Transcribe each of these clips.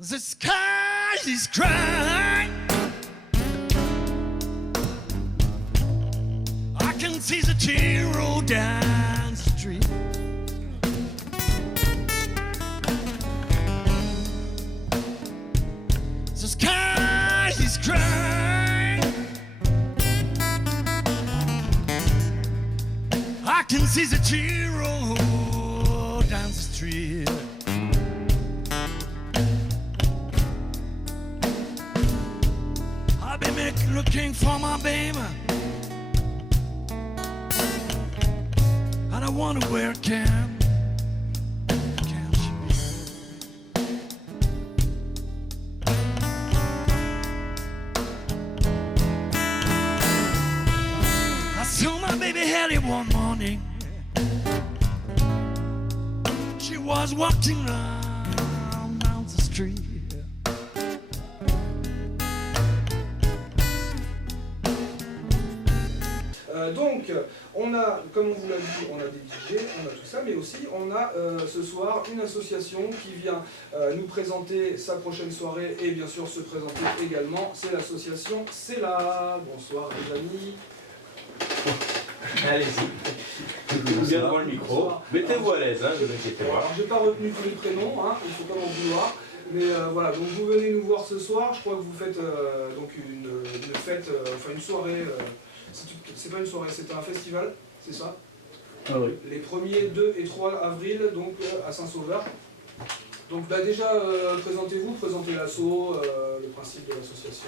The sky is crying. I can see the tear roll down the street. The sky is crying. I can see the tear roll down the street. I've been looking for my baby. I don't wonder where can she be? I saw my baby Hattie one morning. She was walking round down the street. Donc, on a, comme on vous l'a dit, on a des DJ, on a tout ça, mais aussi on a ce soir une association qui vient nous présenter sa prochaine soirée et bien sûr se présenter également. C'est l'association C'est là. Bonsoir les amis. Allez-y. Bien devant le micro. Bonsoir. Mettez-vous à l'aise, hein, ne vous inquiétez pas. Alors, j'ai pas retenu tous les prénoms, hein, il ne faut pas m'en vouloir. Mais voilà, donc vous venez nous voir ce soir. Je crois que vous faites donc une fête, enfin une soirée. C'est pas une soirée, c'est un festival, c'est ça? Ah oui. Les 1er, 2 et 3 avril, donc à Saint-Sauveur. Donc bah, déjà, présentez-vous, présentez l'asso, le principe de l'association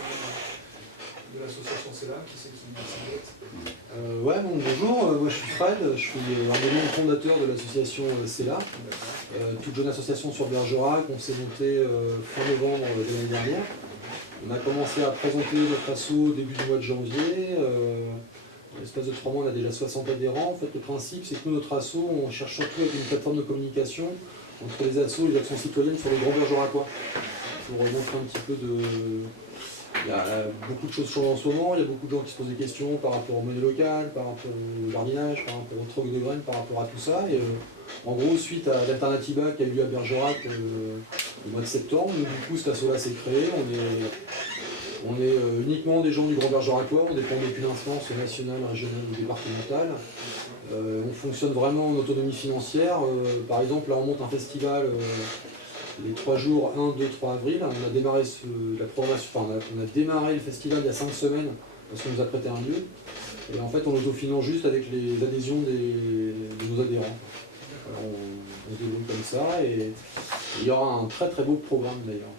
C'est là, qui c'est qui Ouais, bon, bonjour, moi je suis Fred, je suis un des membres fondateurs de l'association C'est là, toute jeune association sur Bergerac, on s'est monté fin novembre de l'année dernière. On a commencé à présenter notre asso au début du mois de janvier. En l'espace de 3 mois, on a déjà 60 adhérents. En fait, le principe, c'est que nous, notre asso, on cherche surtout avec une plateforme de communication entre les assos et les actions citoyennes sur le Grand Bergeracois. Pour montrer un petit peu de... Il y a beaucoup de choses changent en ce moment, il y a beaucoup de gens qui se posent des questions par rapport aux monnaies locales, par rapport au jardinage, par rapport au troc de graines, par rapport à tout ça. Et, en gros, suite à l'Alternativa qui a eu lieu à Bergerac le mois de septembre, du coup, cet asso-là s'est créé. On est uniquement des gens du Grand Bergeracois, on dépend d'aucune instance nationale, régionale ou départementale. On fonctionne vraiment en autonomie financière. Par exemple, là, on monte un festival les 3 jours, 1, 2, 3 avril. On a démarré la programmation, enfin, on a démarré le festival il y a 5 semaines parce qu'on nous a prêté un lieu. Et en fait, on autofinance juste avec les adhésions de nos adhérents. On se débrouille comme ça et il y aura un très très beau programme d'ailleurs.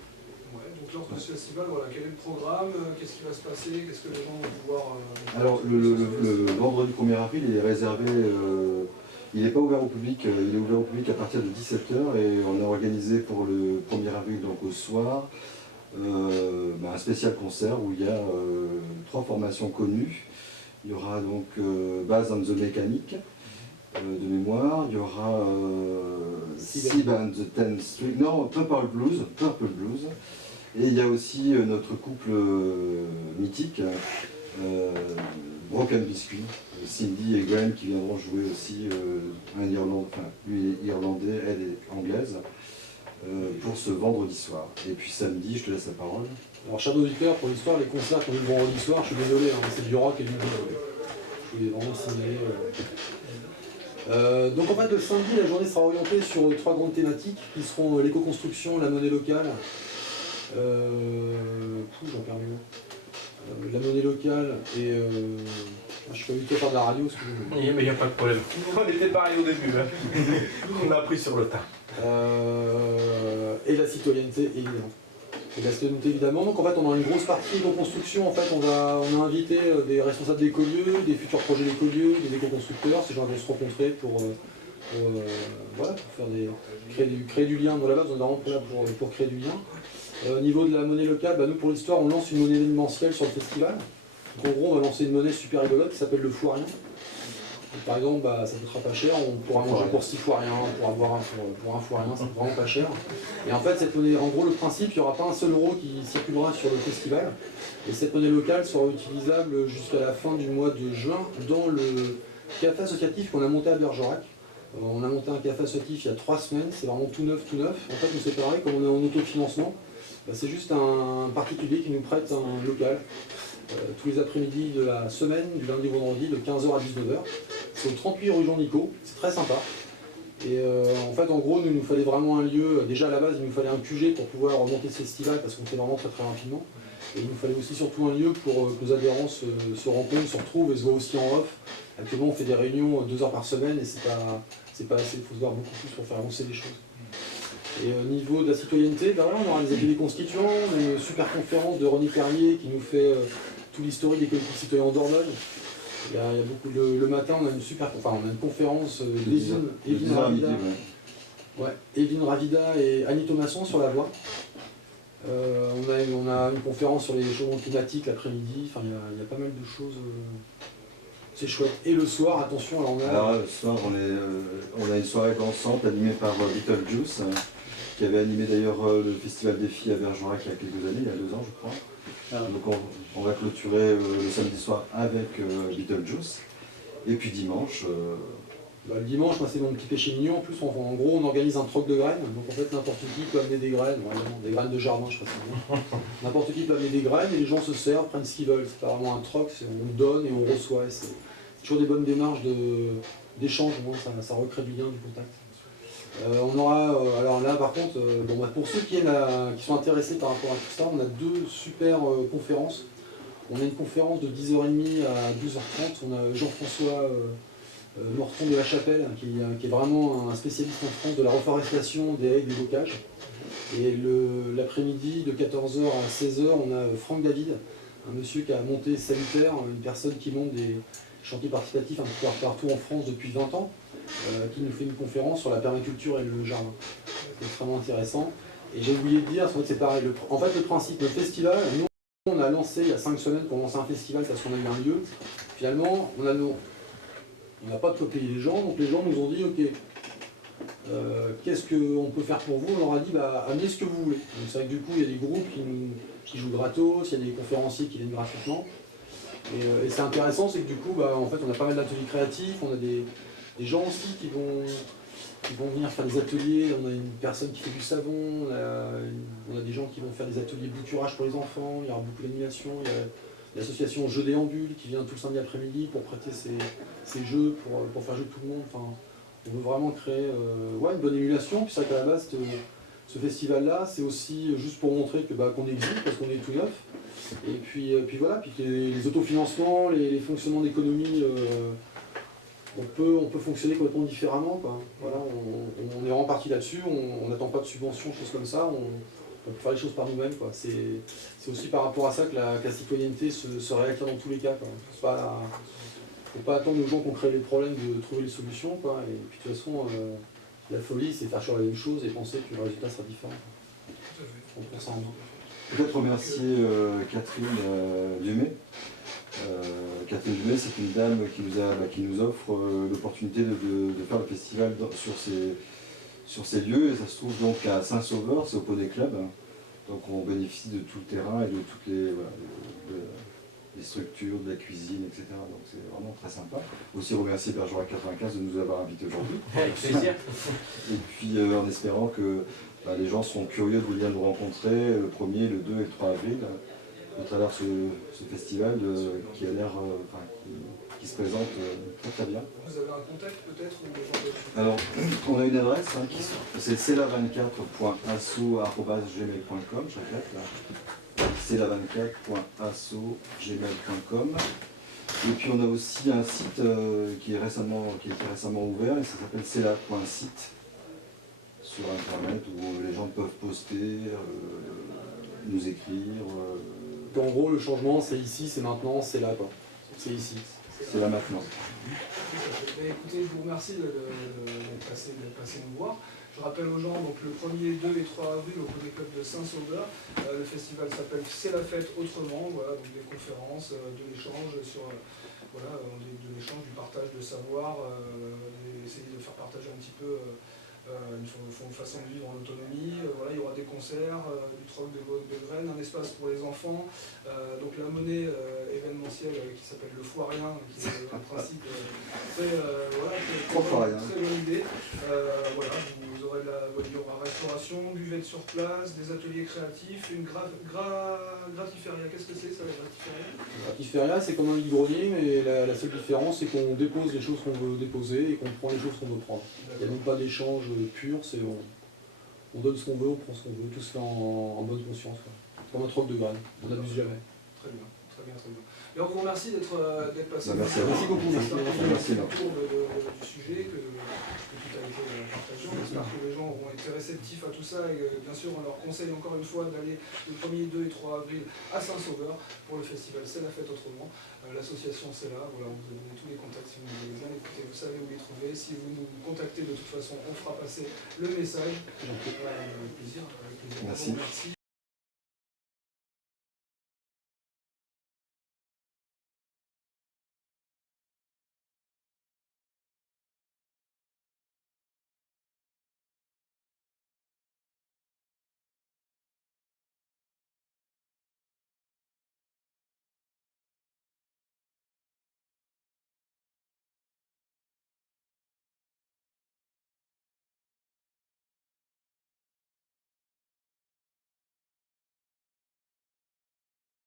Ouais, donc lors de ce festival, voilà, quel est le programme, qu'est-ce qui va se passer, qu'est-ce que les gens vont pouvoir... Alors le vendredi 1er avril, il est réservé, il n'est pas ouvert au public, il est ouvert au public à partir de 17h et on a organisé pour le 1er avril, donc au soir, un spécial concert où il y a 3 formations connues. Il y aura donc Base on the Mechanic, de mémoire, il y aura Sib and the 10th Street, non, Purple Blues, et il y a aussi notre couple mythique, Broken Biscuit, Cindy et Graham qui viendront jouer aussi, un Irlandais, enfin lui est irlandais, elle est anglaise, pour ce vendredi soir. Et puis samedi, je te laisse la parole. Alors, chers auditeurs, pour l'histoire, les concerts qu'on a eu le vendredi soir, je suis désolé, hein, c'est du rock et du blues. Je voulais vraiment signaler. Donc en fait, le samedi, la journée sera orientée sur 3 grandes thématiques qui seront l'éco-construction, la monnaie locale. J'en perds mes mots. La monnaie locale et... je suis pas habitué à faire de la radio, excusez-moi. Mais il n'y a pas de problème. On était pareil au début, hein. On a appris sur le tas. Et la citoyenneté, évidemment. Et la citoyenneté, évidemment. Donc en fait, on a une grosse partie éco-construction. En fait, on a invité des responsables d'écolieux, des futurs projets d'écolieux, des éco-constructeurs. Ces gens vont se rencontrer pour faire créer du lien. Nous, là-bas, on est vraiment là pour créer du lien. Au niveau de la monnaie locale, nous, pour l'histoire, on lance une monnaie événementielle sur le festival. Donc, en gros, on va lancer une monnaie super rigolote qui s'appelle le foirien. Donc, par exemple, ça ne coûtera pas cher, on pourra manger pour 6 foiriens, on pourra boire pour un foirien, c'est vraiment pas cher. Et en fait, cette monnaie, en gros, le principe, il n'y aura pas un seul euro qui circulera sur le festival. Et cette monnaie locale sera utilisable jusqu'à la fin du mois de juin dans le café associatif qu'on a monté à Bergerac. On a monté un café associatif il y a 3 semaines, c'est vraiment tout neuf. En fait, on s'est pareil, comme on est en autofinancement, C'est juste un particulier qui nous prête un local tous les après-midi de la semaine, du lundi au vendredi, de 15h à 19h. C'est au 38 rue Jean Nicot, c'est très sympa. Et en fait, en gros, nous fallait vraiment un lieu. Déjà à la base, il nous fallait un QG pour pouvoir monter ce festival parce qu'on fait vraiment très très rapidement. Et il nous fallait aussi surtout un lieu pour que nos adhérents se rencontrent, se retrouvent et se voient aussi en off. Actuellement, on fait des réunions 2 heures par semaine et c'est pas assez, il faut se voir beaucoup plus pour faire avancer les choses. Et au niveau de la citoyenneté, ben voilà, on aura des ateliers constituants, on a une super conférence de René Perrier qui nous fait tout l'historique des collectifs citoyens en Dordogne. Il y a beaucoup le matin, on a une conférence d'Evelyne Ravida, Evelyne Ravida et Annie Thomasson sur la voie. On a une conférence sur les changements climatiques l'après-midi, enfin il y a pas mal de choses. C'est chouette. Et le soir, attention, alors le soir, on a une soirée dansante animée par Beetlejuice, qui avait animé d'ailleurs le Festival des filles à Bergerac il y a quelques années, il y a 2 ans je crois. Donc on va clôturer le samedi soir avec Beetlejuice. Et puis dimanche... le dimanche, moi, c'est mon petit péché mignon. En plus, en gros, on organise un troc de graines. Donc en fait, n'importe qui peut amener des graines, des graines de jardin, je sais pas si n'importe qui peut amener des graines et les gens se servent, prennent ce qu'ils veulent. C'est pas vraiment un troc, on donne et on reçoit. C'est toujours des bonnes démarches d'échange, ça recrée du lien, du contact. On aura, alors là par contre, pour ceux qui sont intéressés par rapport à tout ça, on a 2 super conférences. On a une conférence de 10h30 à 12h30, on a Jean-François Morton de la Chapelle, qui est vraiment un spécialiste en France de la reforestation des haies et des bocages. Et l'après-midi de 14h à 16h, on a Franck David, un monsieur qui a monté Salutaire, une personne qui monte des chantiers participatifs un peu partout en France depuis 20 ans, qui nous fait une conférence sur la permaculture et le jardin. C'est extrêmement intéressant. Et j'ai oublié de dire, c'est pareil, en fait le principe, le festival, nous on a lancé il y a 5 semaines pour lancer un festival parce qu'on a eu un lieu. Finalement, on n'a pas de quoi payer les gens, donc les gens nous ont dit ok, qu'est-ce qu'on peut faire pour vous? On leur a dit amenez ce que vous voulez. Donc c'est vrai que du coup il y a des groupes qui jouent gratos, il y a des conférenciers qui viennent gratuitement. Et c'est intéressant, c'est que du coup en fait on a pas mal d'ateliers créatifs, on a des gens aussi qui vont venir faire des ateliers, on a une personne qui fait du savon, on a des gens qui vont faire des ateliers de bouturage pour les enfants, il y aura beaucoup d'animation, il y a l'association Jeux Déambule qui vient tout le samedi après-midi pour prêter ses jeux, pour faire jouer tout le monde. Enfin, on veut vraiment créer une bonne émulation, puis c'est vrai qu'à la base ce festival-là c'est aussi juste pour montrer qu'on existe parce qu'on est tout neuf. Et puis voilà, puis que les autofinancements, les fonctionnements d'économie, on peut fonctionner complètement différemment, quoi. Voilà, on est vraiment parti là-dessus, on n'attend pas de subventions, choses comme ça, on peut faire les choses par nous-mêmes, quoi. C'est aussi par rapport à ça que la citoyenneté se réactive dans tous les cas, quoi. Faut pas attendre aux gens qu'on crée les problèmes de trouver les solutions, quoi. Et puis de toute façon, la folie, c'est faire toujours la même chose et penser que le résultat sera différent. On prend ça en main. Peut-être remercier Catherine Dumay. Catherine Dumay, c'est une dame qui nous offre l'opportunité de faire le festival sur ces lieux. Et ça se trouve donc à Saint-Sauveur, c'est au Poney Club. Donc on bénéficie de tout le terrain et de toutes les structures, de la cuisine, etc. Donc c'est vraiment très sympa. Aussi remercier Bergerac 95 de nous avoir invités aujourd'hui. Avec plaisir. Et puis en espérant que les gens seront curieux de venir nous rencontrer le 1er, le 2 et le 3 avril à travers ce festival qui a l'air, qui se présente très très bien. Vous avez un contact peut-être Alors, on a une adresse, c'est cela24.asso@gmail.com, je répète là. cela24.asso@gmail.com. Et puis on a aussi un site qui a été récemment ouvert et ça s'appelle cela.site sur internet où les gens peuvent poster, nous écrire. En gros, le changement, c'est ici, c'est maintenant, c'est là, quoi. C'est ici. C'est là maintenant. Écoutez, je vous remercie d'être passé nous voir. Je rappelle aux gens, donc le 1er, 2 et 3 avril au Poney Club de Saint-Sauveur. Le festival s'appelle C'est la fête autrement. Voilà, donc des conférences, de l'échange de l'échange, du partage de savoir, essayer de faire partager un petit peu une façon de vivre en autonomie. Voilà, il y aura des concerts, du troc de graines, un espace pour les enfants. Donc la monnaie événementielle qui s'appelle le foirien, qui est en principe très bonne idée. Voilà, vous aurez il y aura restauration, buvette sur place, des ateliers créatifs, une gratiféria. Qu'est-ce que c'est ça, la gratiféria? Gratiféria, c'est comme un vide-grenier, mais la seule différence, c'est qu'on dépose les choses qu'on veut déposer et qu'on prend les choses qu'on veut prendre. Il n'y a même pas d'échange pur, on donne ce qu'on veut, on prend ce qu'on veut, tout se fait en bonne conscience. Quoi. Comme un troc de graines, on n'abuse jamais. Très bien, très bien, très bien. Et on vous remercie d'être passé. Merci beaucoup. Merci. Autour du sujet que tout a été partagé. On espère que les gens auront été réceptifs à tout ça et bien sûr on leur conseille encore une fois d'aller le 1er, 2 et 3 avril à Saint-Sauveur pour le festival C'est la fête autrement. L'association c'est là, voilà, on vous a donné tous les contacts si vous voulez bien écouter, vous savez où les trouver. Si vous nous contactez de toute façon, on fera passer le message. Avec plaisir. Merci. Merci.